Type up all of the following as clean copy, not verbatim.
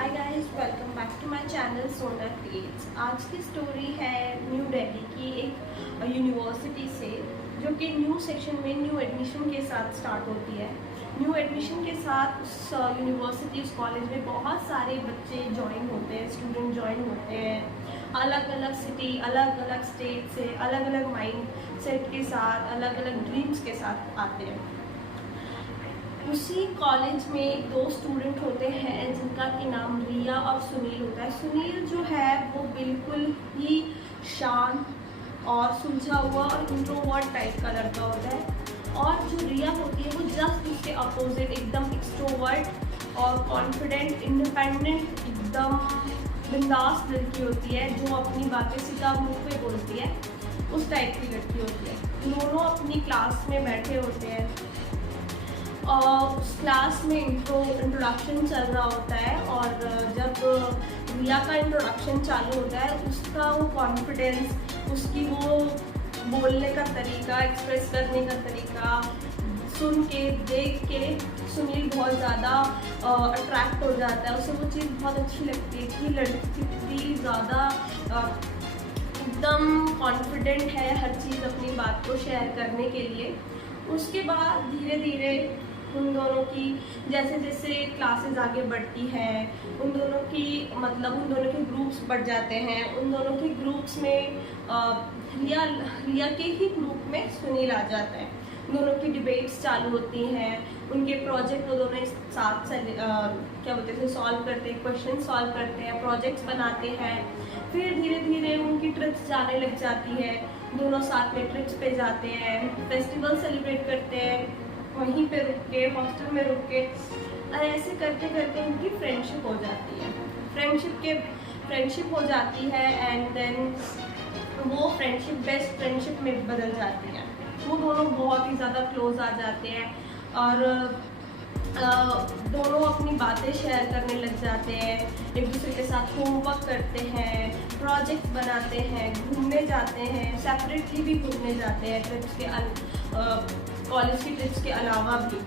Hi guys, welcome back to my channel Sona creates. आज की story है न्यू दिल्ली की एक यूनिवर्सिटी से, जो कि न्यू सेक्शन में न्यू एडमिशन के साथ स्टार्ट होती है। न्यू एडमिशन के साथ उस यूनिवर्सिटी उस कॉलेज में बहुत सारे बच्चे ज्वाइन होते हैं, स्टूडेंट ज्वाइन होते हैं। अलग अलग सिटी, अलग अलग स्टेट से, अलग अलग माइंड सेट के साथ, अलग अलग ड्रीम्स के साथ आते हैं। उसी कॉलेज में दो स्टूडेंट होते हैं जिनका कि नाम रिया और सुनील होता है। सुनील जो है वो बिल्कुल ही शांत और सुलझा हुआ और इंट्रोवर्ट टाइप का लड़का होता है, और जो रिया होती है वो जस्ट उसके अपोजिट एकदम एक्सट्रोवर्ट और कॉन्फिडेंट, इंडिपेंडेंट, एकदम बिंदास लड़की होती है, जो अपनी बातें सीधा मुंह पे बोलती है, उस टाइप की लड़की होती है। दोनों अपनी क्लास में बैठे होते हैं और उस क्लास में इंट्रोडक्शन चल रहा होता है, और जब रिया का इंट्रोडक्शन चालू होता है, उसका वो कॉन्फिडेंस, उसकी वो बोलने का तरीका, एक्सप्रेस करने का तरीका सुन के, देख के सुनील बहुत ज़्यादा अट्रैक्ट हो जाता है। उसे वो चीज़ बहुत अच्छी लगती है कि लड़की कितनी ज़्यादा एकदम कॉन्फिडेंट है हर चीज़ अपनी बात को शेयर करने के लिए। उसके बाद धीरे धीरे उन दोनों की जैसे जैसे क्लासेस आगे बढ़ती है, उन दोनों के ग्रुप्स बढ़ जाते हैं। उन दोनों के ग्रुप्स में रिया के ही ग्रुप में सुनील आ जाता है। दोनों की डिबेट्स चालू होती हैं, उनके प्रोजेक्ट वो दोनों साथ सॉल्व करते हैं, क्वेश्चन सॉल्व करते हैं, प्रोजेक्ट्स बनाते हैं। फिर धीरे धीरे उनकी ट्रिप्स जाने लग जाती है, दोनों साथ में ट्रिप्स पे जाते हैं, फेस्टिवल सेलिब्रेट करते हैं, वहीं पे रुक के, हॉस्टल में रुक के, और ऐसे करते करते उनकी फ्रेंडशिप हो जाती है। फ्रेंडशिप हो जाती है एंड देन वो फ्रेंडशिप बेस्ट फ्रेंडशिप में बदल जाती है। वो दोनों बहुत ही ज़्यादा क्लोज आ जाते हैं और दोनों अपनी बातें शेयर करने लग जाते हैं, एक दूसरे के साथ होमवर्क करते हैं, प्रोजेक्ट्स बनाते हैं, घूमने जाते हैं, सेपरेटली भी घूमने जाते हैं ट्रिप्स के कॉलेज की ट्रिप्स के अलावा भी।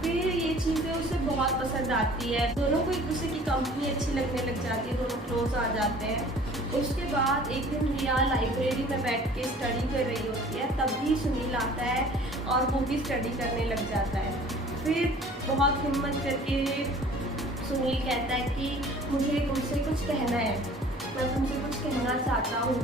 फिर ये चीज़ें उसे बहुत पसंद आती है, दोनों को एक दूसरे की कंपनी अच्छी लगने लग जाती है, दोनों क्लोज आ जाते हैं। उसके बाद एक दिन रिया लाइब्रेरी में बैठ के स्टडी कर रही होती है, तभी सुनील आता है और वो भी स्टडी करने लग जाता है। फिर बहुत हिम्मत करके सुनील कहता है कि मुझे तुमसे कुछ कहना है, मैं तुमसे कुछ कहना चाहता हूँ।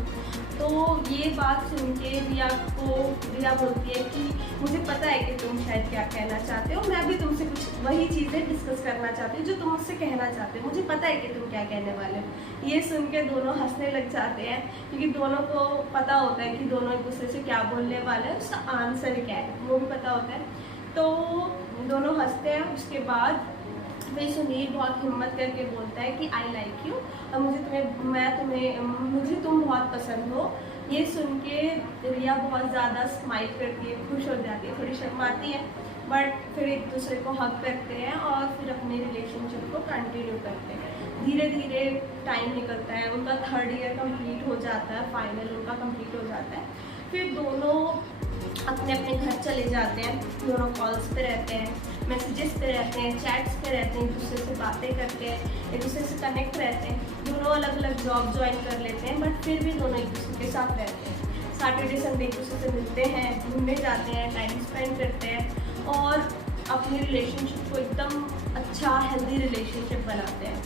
तो ये बात सुन के रिया बोलती है कि मुझे पता है कि तुम शायद क्या कहना चाहते हो, मैं भी तुमसे कुछ वही चीज़ें डिस्कस करना चाहती हूँ जो तुम मुझसे कहना चाहते हो, मुझे पता है कि तुम क्या कहने वाले हो। ये सुन के दोनों हंसने लग जाते हैं, क्योंकि दोनों को पता होता है कि दोनों एक दूसरे से क्या बोलने वाले हैं, उसका आंसर क्या है वो भी पता होता है। तो दोनों हंसते हैं। उसके बाद फिर सुनील बहुत हिम्मत करके बोलता है कि आई लाइक यू, और मुझे तुम बहुत पसंद हो। ये सुन के रिया बहुत ज़्यादा स्माइल करती है, खुश हो जाती है, थोड़ी शर्माती है, बट फिर एक दूसरे को हग करते हैं और फिर अपने रिलेशनशिप को कंटिन्यू करते हैं। धीरे धीरे टाइम निकलता है, उनका 3rd ईयर कंप्लीट हो जाता है, फाइनल उनका कंप्लीट हो जाता है। फिर दोनों अपने अपने घर चले जाते हैं, दोनों कॉल्स पे रहते हैं, मैसेजेस पे रहते हैं, चैट्स पे रहते हैं, एक दूसरे से बातें करते हैं, एक दूसरे से कनेक्ट रहते हैं। दोनों अलग अलग जॉब ज्वाइन कर लेते हैं, बट फिर भी दोनों एक दूसरे के साथ रहते हैं। सैटरडे संडे एक दूसरे से मिलते हैं, घूमने जाते हैं, टाइम स्पेंड करते हैं और अपनी रिलेशनशिप को एकदम अच्छा हेल्दी रिलेशनशिप बनाते हैं।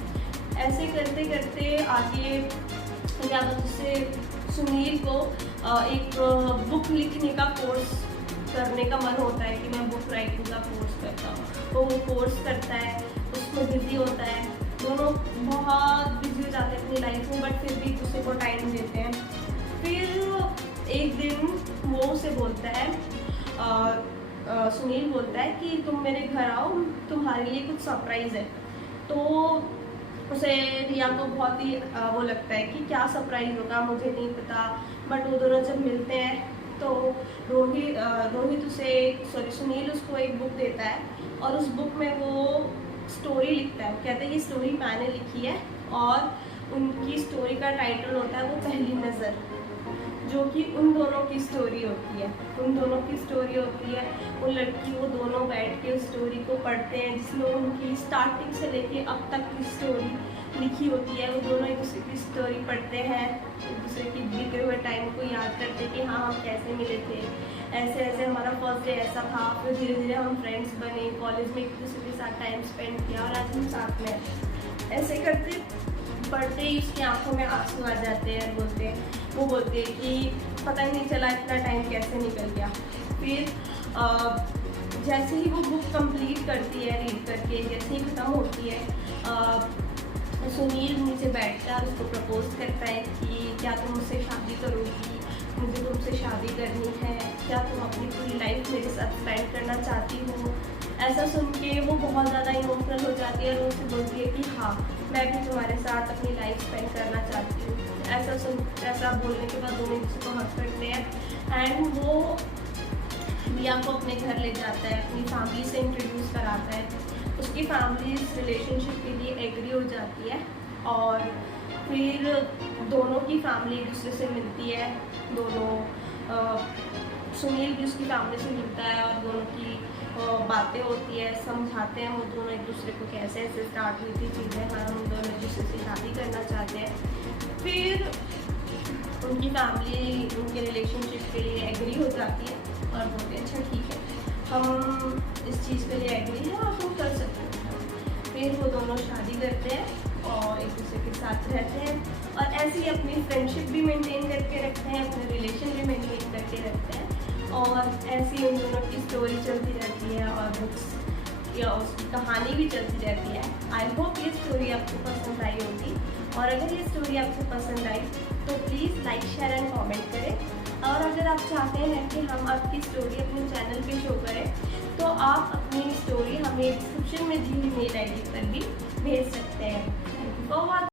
ऐसे करते करते आगे या जैसे सुनील को एक बुक लिखने का कोर्स करने का मन होता है कि मैं बुक राइटिंग का कोर्स करता हूँ, तो वो कोर्स करता है, उसमें बिजी होता है। दोनों बहुत बिजी हो जाते हैं अपनी लाइफ में, बट फिर भी एक दूसरे को टाइम देते हैं। फिर एक दिन वो उसे बोलता है, सुनील बोलता है कि तुम मेरे घर आओ, तुम्हारे लिए कुछ सरप्राइज़ है। तो उसे रिया को बहुत ही वो लगता है कि क्या सरप्राइज़ होगा, मुझे नहीं पता। बट वो दोनों जब मिलते हैं तो सुनील उसको एक बुक देता है, और उस बुक में वो स्टोरी लिखता है। वो कहता है ये स्टोरी मैंने लिखी है, और उनकी स्टोरी का टाइटल होता है वो पहली नज़र। जो कि उन दोनों की स्टोरी होती है। उन दोनों की स्टोरी होती है, वो लड़की वो दोनों बैठ के उस स्टोरी को पढ़ते हैं जिसमें उनकी स्टार्टिंग से लेके अब तक की स्टोरी लिखी होती है। वो दोनों एक दूसरे की स्टोरी पढ़ते हैं, एक दूसरे की बीते हुए टाइम को याद करते हैं कि हाँ हम कैसे मिले थे, ऐसे ऐसे हमारा फर्स्ट डे ऐसा था, फिर धीरे धीरे हम फ्रेंड्स बने, कॉलेज में एक दूसरे के साथ टाइम स्पेंड किया और आज हम साथ में हैं। ऐसे करते पढ़ते ही उसकी आंखों में आंसू आ जाते हैं। वो बोलते हैं कि पता ही नहीं चला इतना टाइम कैसे निकल गया। फिर जैसे ही वो बुक कंप्लीट करती है रीड करके, जैसे ही ख़त्म होती है, सुनील नीचे बैठता है और उसको प्रपोज करता है कि क्या तुम मुझसे शादी करोगी, मुझे तुमसे शादी करनी है, क्या तुम अपनी पूरी लाइफ मेरे साथ स्पेंड करना चाहती हो। ऐसा सुन के वो बहुत ज़्यादा इमोशनल हो जाती है और वो उससे बोलती है कि हाँ मैं भी तुम्हारे साथ अपनी लाइफ स्पेंड करना चाहती हूँ। ऐसा बोलने के बाद दोनों दूसरे को हक करते हैं एंड वो रिया को अपने घर ले जाता है, अपनी फैमिली से इंट्रोड्यूस कराता है। उसकी फैमिली इस रिलेशनशिप के लिए एग्री हो जाती है और फिर दोनों की फैमिली एक दूसरे से मिलती है। सुनील भी उसकी फैमिली से मिलता है और दोनों की बातें होती है, समझाते हैं वो दोनों एक दूसरे को कैसे ऐसे स्टार्ट हुई थी चीज़ें, हाँ हम दोनों एक दूसरे से शादी करना चाहते हैं। फिर उनकी फैमिली उनके रिलेशनशिप के लिए एग्री हो जाती है और बोलते हैं अच्छा ठीक है हम इस चीज़ के लिए एग्री है और तुम कर सकते हो। फिर वो दोनों शादी करते हैं और एक दूसरे के साथ रहते हैं और ऐसे ही अपनी फ्रेंडशिप भी मेंटेन करके रखते हैं, अपने रिलेशन भी मेंटेन करके रखते हैं और ऐसी उन दोनों की स्टोरी चलती रहती है और बुक्स या उसकी कहानी भी चलती रहती है। आई होप ये स्टोरी आपको पसंद आई होगी और अगर ये स्टोरी आपको पसंद आई तो please like share and comment करें और अगर आप चाहते हैं कि हम आपकी स्टोरी अपने चैनल पे शो करें तो आप अपनी स्टोरी हमें डिस्क्रिप्शन में दी हुई मेल आईडी पर भी भेज सकते हैं।